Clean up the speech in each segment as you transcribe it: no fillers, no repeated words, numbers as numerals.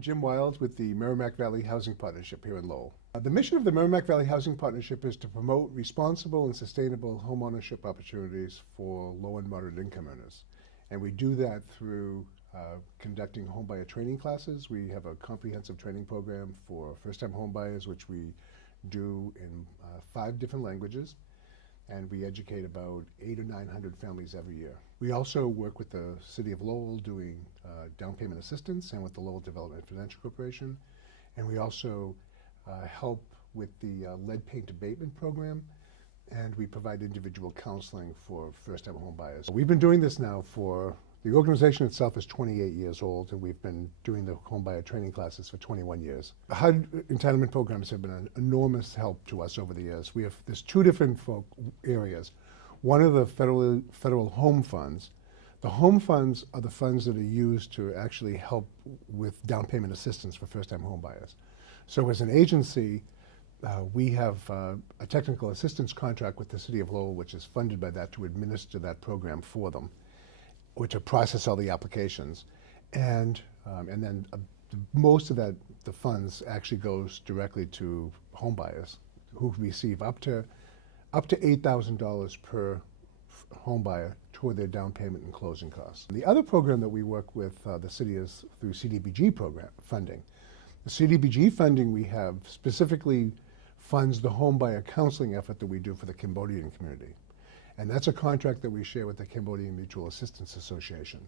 I'm Jim Wild with the Merrimack Valley Housing Partnership here in Lowell. The mission of the Merrimack Valley Housing Partnership is to promote responsible and sustainable homeownership opportunities for low and moderate income earners. And we do that through conducting homebuyer training classes. We have a comprehensive training program for first-time homebuyers, which we do in 5 different languages. And we educate about 800 or 900 families every year. We also work with the City of Lowell doing down payment assistance and with the Lowell Development Financial Corporation. And we also help with the lead paint abatement program, and we provide individual counseling for first-time home buyers. We've been doing this now for, the organization itself is 28 years old, and we've been doing the home buyer training classes for 21 years. HUD entitlement programs have been an enormous help to us over the years. There's 2 different areas. One are the federal home funds. The home funds are the funds that are used to actually help with down payment assistance for first-time home buyers. So as an agency, we have a technical assistance contract with the City of Lowell, which is funded by that to administer that program for them, or to process all the applications. And then most of the funds actually goes directly to home buyers who receive up to $8,000 per home buyer toward their down payment and closing costs. The other program that we work with the city is through CDBG program funding. The CDBG funding we have specifically funds the home buyer counseling effort that we do for the Cambodian community. And that's a contract that we share with the Cambodian Mutual Assistance Association.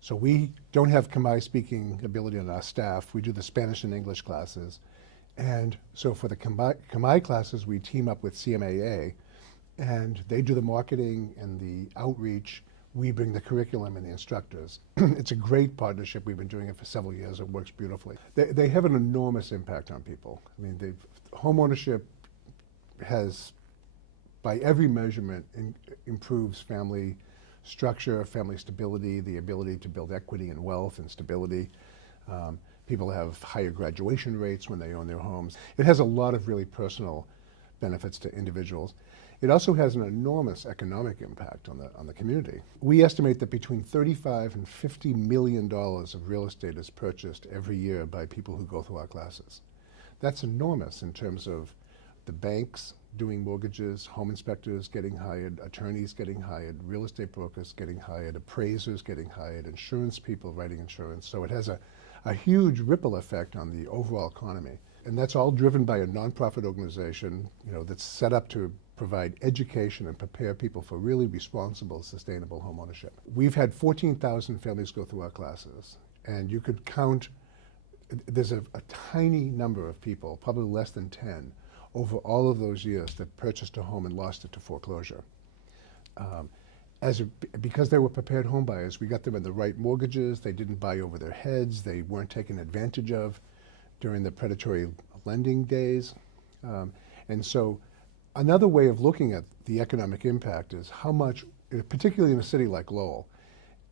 So we don't have Khmer speaking ability on our staff. We do the Spanish and English classes. And so for the Khmer classes, we team up with CMAA, and they do the marketing and the outreach. We bring the curriculum and the instructors. It's a great partnership. We've been doing it for several years. It works beautifully. They have an enormous impact on people. I mean, home ownership has, by every measurement, improves family structure, family stability, the ability to build equity and wealth and stability. People have higher graduation rates when they own their homes. It has a lot of really personal benefits to individuals. It also has an enormous economic impact on the community. We estimate that between $35 and $50 million of real estate is purchased every year by people who go through our classes. That's enormous in terms of the banks doing mortgages, home inspectors getting hired, attorneys getting hired, real estate brokers getting hired, appraisers getting hired, insurance people writing insurance. So it has a huge ripple effect on the overall economy. And that's all driven by a nonprofit organization, that's set up to provide education and prepare people for really responsible, sustainable home ownership. We've had 14,000 families go through our classes, and you could count, there's a tiny number of people, probably less than 10, over all of those years that purchased a home and lost it to foreclosure. Because they were prepared home buyers, we got them in the right mortgages, they didn't buy over their heads, they weren't taken advantage of during the predatory lending days. And so another way of looking at the economic impact is how much, particularly in a city like Lowell,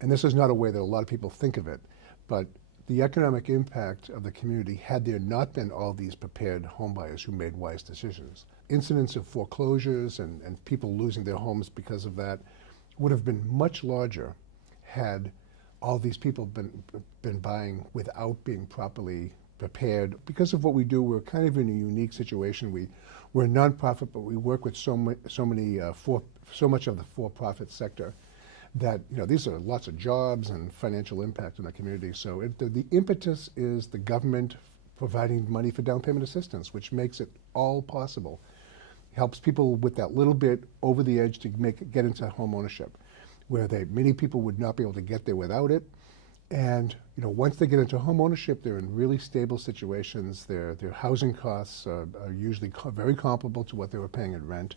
and this is not a way that a lot of people think of it, but the economic impact of the community had there not been all these prepared homebuyers who made wise decisions. Incidents of foreclosures and people losing their homes because of that would have been much larger had all these people been buying without being properly prepared. Because of what we do, we're kind of in a unique situation. We're a nonprofit, but we work with so much of the for-profit sector that these are lots of jobs and financial impact in the community. So the impetus is the government providing money for down payment assistance, which makes it all possible. Helps people with that little bit over the edge to get into home ownership, where many people would not be able to get there without it. And once they get into home ownership, they're in really stable situations. Their housing costs are usually very comparable to what they were paying in rent.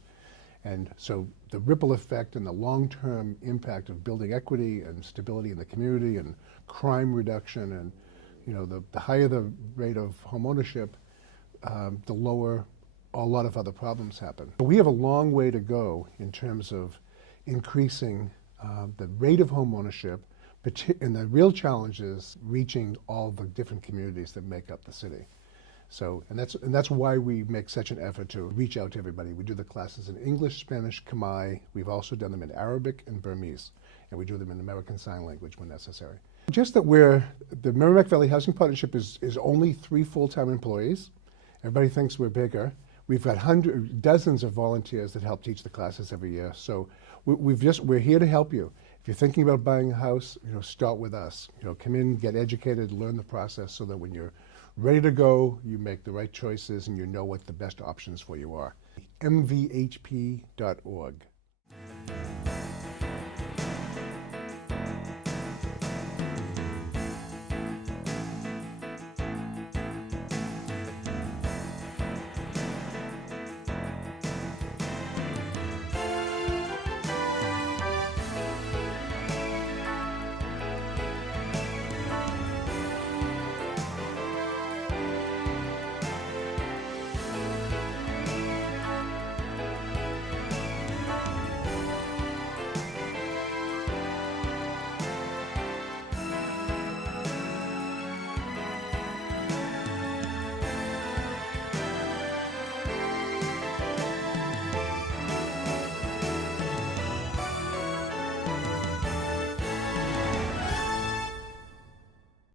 And so the ripple effect and the long-term impact of building equity and stability in the community and crime reduction, and the higher the rate of home ownership, the lower a lot of other problems happen. We have a long way to go in terms of increasing the rate of home ownership, and the real challenge is reaching all the different communities that make up the city. So, and that's why we make such an effort to reach out to everybody. We do the classes in English, Spanish, Khmer. We've also done them in Arabic and Burmese, and we do them in American Sign Language when necessary. Just that the Merrimack Valley Housing Partnership is only 3 full-time employees. Everybody thinks we're bigger. We've got dozens of volunteers that help teach the classes every year. So we're here to help you. If you're thinking about buying a house, start with us. Come in, get educated, learn the process so that when you're ready to go, you make the right choices and you know what the best options for you are. MVHP.org.